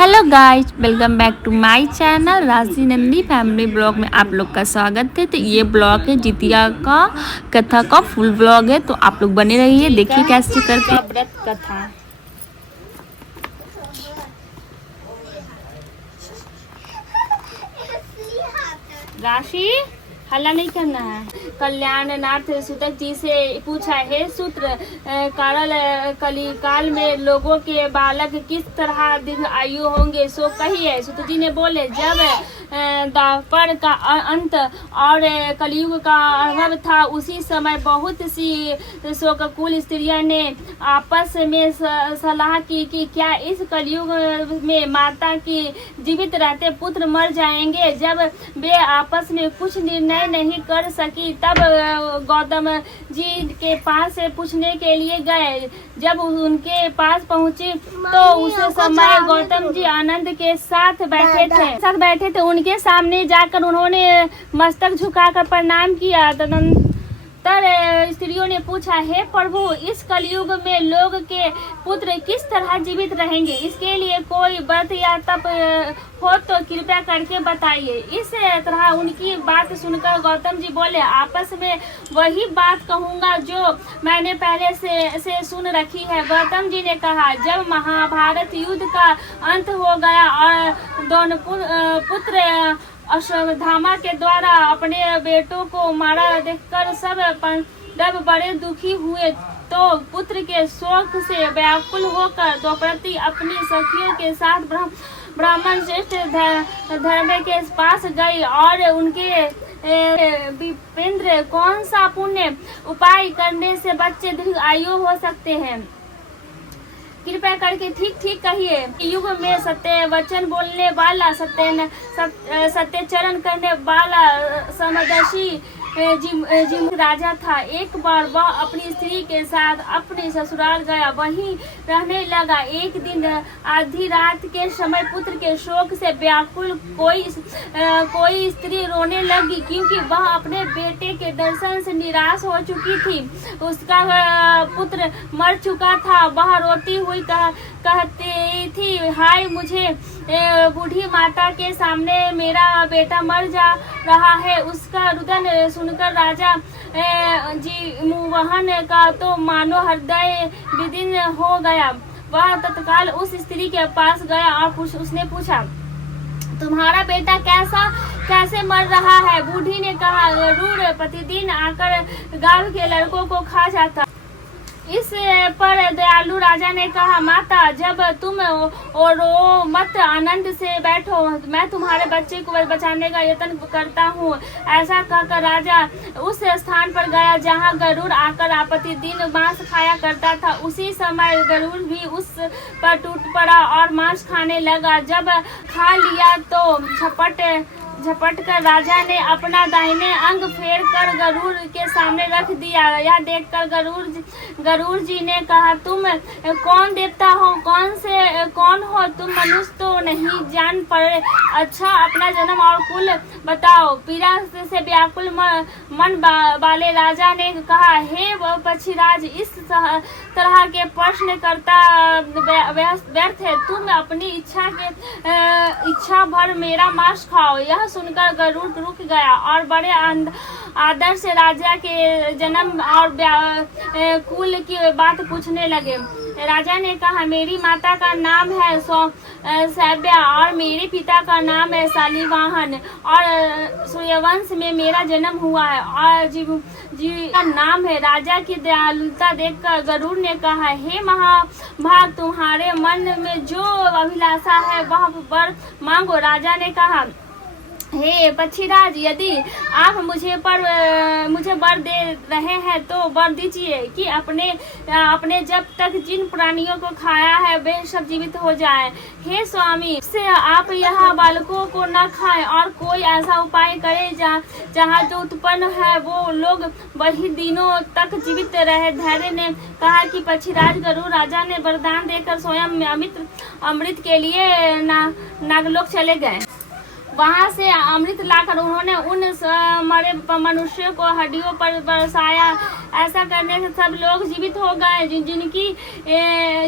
Hello guys, welcome back to my channel Rashi Nandi family blog में आप लोग का स्वागत है। तो ये ब्लॉग है जितिया का कथा का फुल ब्लॉग है, तो आप लोग बने रहिए, देखिए कैसे करते हैं व्रत कथा। राशि हल्ला नहीं करना है। कल्याणनाथ सूतक जी से पूछा, हे सूत्र कलिकाल में लोगों के बालक किस तरह दीर्घ आयु होंगे, सो कहिए। सूत जी ने बोले, जब द्वापर का अंत और कलयुग का आरंभ था, उसी समय बहुत सी शोककुल स्त्रियों ने आपस में सलाह की कि क्या इस कलयुग में माता की जीवित रहते पुत्र मर जाएंगे। जब वे आपस में कुछ निर्णय नहीं कर सकी, तब गौतम जी के पास पूछने के लिए गए। जब उनके पास पहुंचे तो उस समय गौतम जी आनंद के साथ बैठे थे। उनके सामने जाकर उन्होंने मस्तक झुकाकर प्रणाम किया। तदनंतर स्त्रियों ने पूछा, हे प्रभु, इस कलयुग में लोग के पुत्र किस तरह जीवित रहेंगे? इसके लिए कोई व्रत या तप हो तो कृपया करके बताइए। इस तरह उनकी बात सुनकर गौतम जी बोले, आपस में वही बात कहूँगा जो मैंने पहले से सुन रखी है। गौतम जी ने कहा, जब महाभारत युद्ध का अंत हो गया और दोनों पुत्र अश्वत्थामा के द्वारा अपने बेटों को मारा देखकर सब पांडव बड़े दुखी हुए, तो पुत्र के शोक से व्याकुल होकर द्रौपदी अपनी सखियों के साथ ब्राह्मण श्रेष्ठ धर्म के पास गई और उनके विप्रेंद्र, कौन सा पुण्य उपाय करने से बच्चे दीर्घ आयु हो सकते हैं? कृपया करके ठीक कहिए। युग में सत्य वचन बोलने वाला, सत्यचरण करने वाला समदर्शी जिम राजा था। एक बार वह अपनी स्त्री के साथ अपने ससुराल गया, वहीं रहने लगा। एक दिन आधी रात के समय पुत्र के शोक से व्याकुल कोई स्त्री रोने लगी, क्योंकि वह अपने बेटे के दर्शन से निराश हो चुकी थी। उसका पुत्र मर चुका था। वह रोती हुई कहती थी, हाय मुझे, बूढ़ी माता के सामने मेरा बेटा मर जा रहा है। उसका रुदन सुनकर राजा जी मोहन का तो मानो हृदय विदीर्ण हो गया। वह तत्काल उस स्त्री के पास गया और उसने पूछा, तुम्हारा बेटा कैसे मर रहा है? बूढ़ी ने कहा, जरूर प्रतिदिन आकर गांव के लड़कों को खा जाता। इस पर दयालु राजा ने कहा, माता, जब तुम रो मत, आनंद से बैठो, मैं तुम्हारे बच्चे को बचाने का यत्न करता हूँ। ऐसा कहकर राजा उस स्थान पर गया जहाँ गरुड़ आकर प्रतिदिन मांस खाया करता था। उसी समय गरुड़ भी उस पर टूट पड़ा और मांस खाने लगा। जब खा लिया तो झपट कर राजा ने अपना दाहिने अंग फेर कर गरुड़ के सामने रख दिया। यह देखकर गरुड़ जी ने कहा, तुम कौन देवता हो? कौन हो तुम? मनुष्य तो नहीं जान पड़े। अच्छा, अपना जन्म और कुल बताओ। पीड़ा से व्याकुल मन वाले राजा ने कहा, हे पक्षीराज, इस तरह के प्रश्न करता व्यर्थ है। तुम अपनी इच्छा भर मेरा मांस खाओ। यह सुनकर गरुड़ रुक गया और बड़े आदर से राजा के जन्म और कुल की बात पूछने लगे। राजा ने कहा, मेरी माता का नाम है सैव्या और मेरे पिता का नाम है शालिवाहन और सूर्यवंश में मेरा जन्म हुआ है और जी का नाम है। राजा की दयालुता देखकर गरुड़ ने कहा, हे महाभाग, तुम्हारे मन में जो अभिलाषा है वह वर मांगो। राजा ने कहा, हे पक्षीराज, यदि आप मुझे वर दे रहे हैं तो वर दीजिए कि अपने जब तक जिन प्राणियों को खाया है वे सब जीवित हो जाएं। हे स्वामी, से आप यह बालकों को न खाएं और कोई ऐसा उपाय करें जहाँ जो उत्पन्न है वो लोग वही दिनों तक जीवित रहे। धैर्य ने कहा कि पक्षीराज गरुड़ राजा ने वरदान देकर स्वयं अमृत के लिए नागलोक चले गए। वहां से अमृत लाकर उन्होंने उन मरे मनुष्यों को हड्डियों पर बरसाया। ऐसा करने से सब लोग जीवित हो गए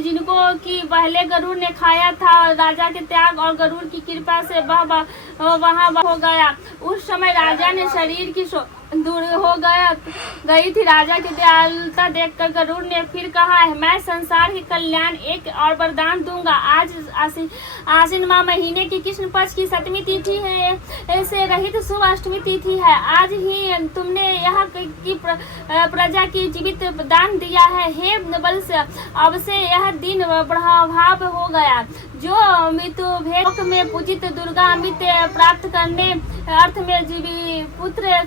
जिनको कि पहले गरुड़ ने खाया था। राजा के त्याग और गरुड़ की कृपा से वह वहाँ हो गया। उस समय राजा ने शरीर की दूर हो गई थी। राजा की दयालुता देखकर गरुड़ ने फिर कहा है, मैं संसार के कल्याण एक और वरदान दूंगा। आज आश्विन माह महीने की कृष्ण पक्ष की 7वीं तिथि है, ऐसे रहित शुभ अष्टमी तिथि है। आज ही तुमने यहाँ की प्रजा की जीवित दान दिया है। हे वत्स, अब से यह दिन प्रभाव हो गया। जो मृत्यु भेद में पूजित दुर्गा अमृत प्राप्त करने अर्थ में जीवी पुत्र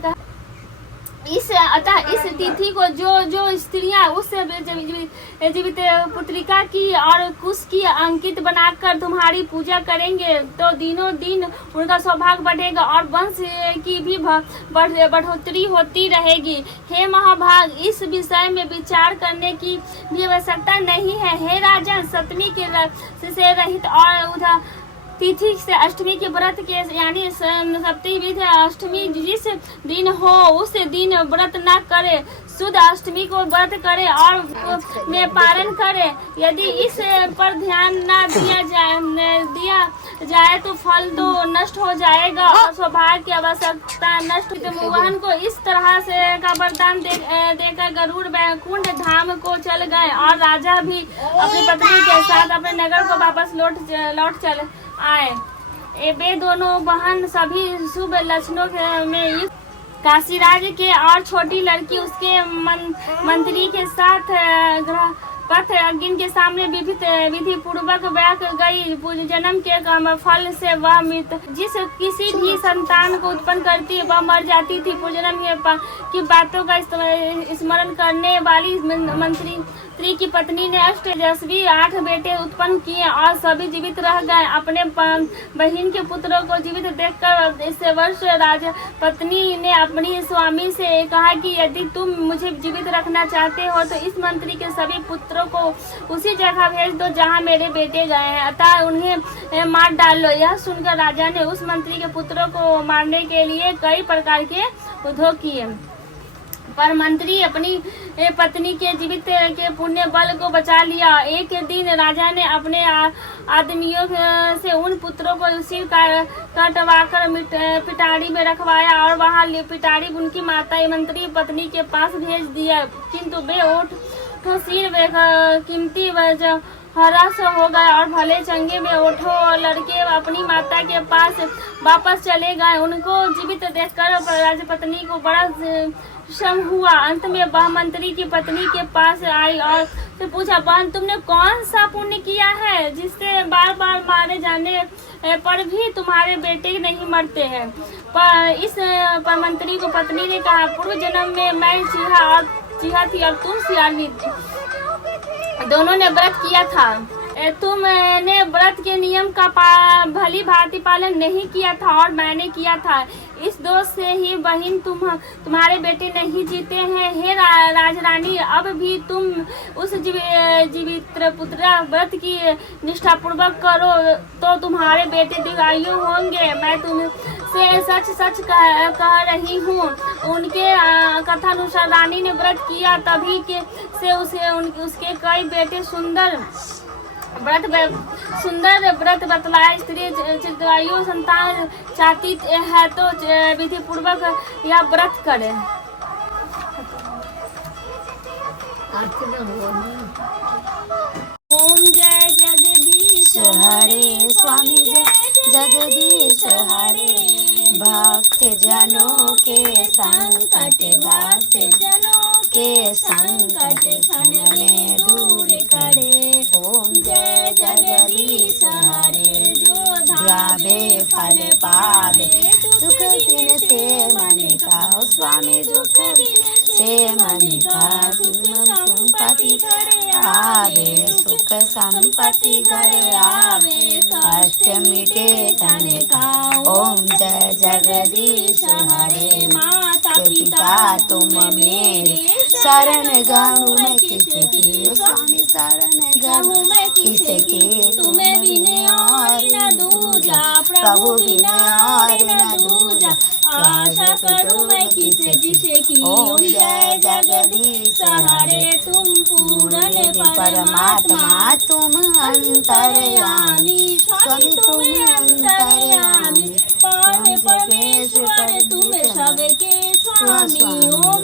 अतः इस तिथि को जो स्त्रियां उस जीवित पुत्रिका की और कुश की अंकित बनाकर तुम्हारी पूजा करेंगे तो दिनों दिन उनका सौभाग्य बढ़ेगा और वंश की भी बढ़ोतरी होती रहेगी। हे महाभाग, इस विषय में विचार करने की भी आवश्यकता नहीं है। हे राजन, 7वीं के से रहित और उधर तिथि से अष्टमी के व्रत के यानी सप्तमी अष्टमी जिस दिन हो उस दिन व्रत न करे, शुद्ध अष्टमी को व्रत करे और में पारण करे। यदि इस पर ध्यान न दिया जाए तो फल तो नष्ट हो जाएगा और सौभाग्य की आवश्यकता नष्ट। मोहन को इस तरह से का वरदान देकर गरुड़ वैकुंठ धाम को चल गए और राजा भी अपनी पत्नी के साथ अपने नगर को वापस लौट चल आए। वे दोनों बहन सभी शुभ लक्षणों में युक्त काशीराज के और छोटी लड़की उसके मंत्री के साथ पथ अग्नि के सामने विधि पूर्वक बैठ गई। जन्म के फल से वह मृत जिस किसी भी संतान को उत्पन्न करती वह मर जाती थी। पूर्वजन्म की बातों का स्मरण करने वाली मंत्री की पत्नी ने अष्टयशस्वी 8 बेटे उत्पन्न किए और सभी जीवित रह गए। अपने बहन के पुत्रों को जीवित देखकर इस वर्ष राजपत्नी ने अपनी स्वामी से कहा कि यदि तुम मुझे जीवित रखना चाहते हो तो इस मंत्री के सभी पुत्रों को उसी जगह भेज दो जहां मेरे बेटे गए हैं, अतः उन्हें मार डालो। यह सुनकर राजा ने उस मंत्री के पुत्रों को मारने के लिए कई प्रकार के उद्योग किए, पर मंत्री अपनी पत्नी के जीवित के पुण्य बल को बचा लिया। एक दिन राजा ने अपने आदमियों से उन पुत्रों को सिर कटवाकर पिटारी में रखवाया और वहां पिटारी उनकी माता मंत्री पत्नी के पास भेज दिया, किंतु वे सिर कीमती हरास हो गए और भले चंगे में ओठो लड़के अपनी माता के पास वापस चले गए। उनको जीवित देखकर राजपत्नी को बड़ा श्रम हुआ। अंत में वह मंत्री की पत्नी के पास आई और से पूछा, बहन तुमने कौन सा पुण्य किया है जिससे बार बार मारे जाने पर भी तुम्हारे बेटे नहीं मरते हैं? पर मंत्री को पत्नी ने कहा, पूर्व जन्म में मैं चीहा थी और तुम सियानी थी, दोनों ने व्रत किया था। तुमने व्रत के नियम का भली भांति पालन नहीं किया था और मैंने किया था। इस दोष से ही बहन तुम्हारे बेटे नहीं जीते हैं। हे राजरानी, अब भी तुम उस जीवित पुत्र व्रत की निष्ठा पूर्वक करो तो तुम्हारे बेटे दीर्घायु होंगे। मैं तुमसे सच कह रही हूँ। उनके कथानुसार रानी ने व्रत किया, तभी से उसके कई बेटे सुंदर व्रत बतलाया। स्त्री दीर्घायु संतान चाहती है तो विधि पूर्वक यह व्रत करे। ओम जय जगदीश हरे स्वामी जय जगदीश हरे, भक्त जनों के संकट दास जनों के संकट क्षण में दूर करे। ओम जय जगदीश हरे, जो ध्यावे फल पावे, सुख दिन से मन का स्वामी दुख से मन का संपत्ति आवे, सुख संपत्ति घर आवे, कष्ट मिटे तन का। ओम जय जगदीश हरे, माता पिता तुम मेरे, शरण गहूँ मैं किसकी, स्वामी शरण गहूँ मैं किसकी, तुम्हें बिने और न दूजा, प्रभु बिना और न दूजा, आशा करूं मैं किसे जिसे की। ओम जय जगदीश हरे, तुम पूर्ण परमात्मा, तुम अंतर्यामी, स्वामी तुम अंतर्यामी, परमेश्वर तुम सबके स्वामी। ओम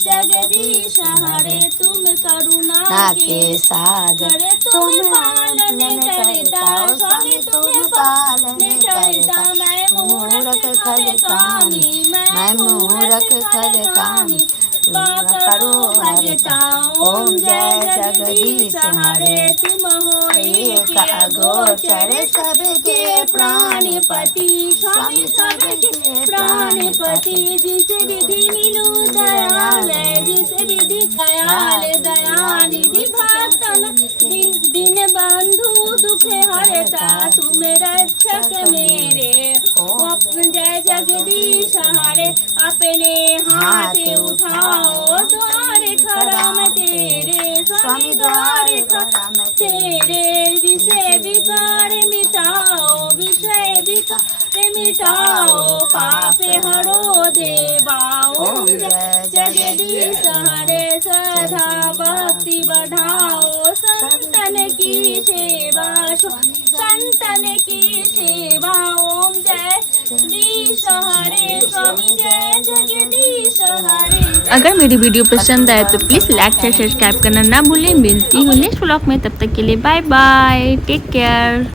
जगदीश हरे, तुम करुणा के सागर, तुम पालन करता, स्वामी तुम पालन करता। मैं मूर्ख खर कामी, मैं मूर्ख खर कामी, करो हरता। ओम जय जगदीश हरे, तुम हो एक अगोचर, सबके प्राणपति, स्वामी सबके प्राणपति। जिस रिधि मिलू दयाल, जिस रिधि दयाल, दयानिधि भक्तन दिन बंधु दुख हरता, तुम रक्षक मेरे। जय जगदीश हरे, अपने हाथ उठाओ, द्वार खरम तेरे, स्वामी द्वार खरम तेरे। विषय विकार मिटाओ, विषय विकार मिटाओ, पाप हरो देवा। ओम जगदीश हरे, श्रद्धा भक्ति बढ़ाओ, संतन की सेवा, संतन की सेवा। ओम जय जगदीश हरे, स्वामी जय जगदीश हरे। अगर मेरी वीडियो पसंद आए तो प्लीज़ लाइक शेयर सब्सक्राइब करना ना भूलें। मिलती हूँ नेक्स्ट व्लॉग में, तब तक के लिए बाय बाय, टेक केयर।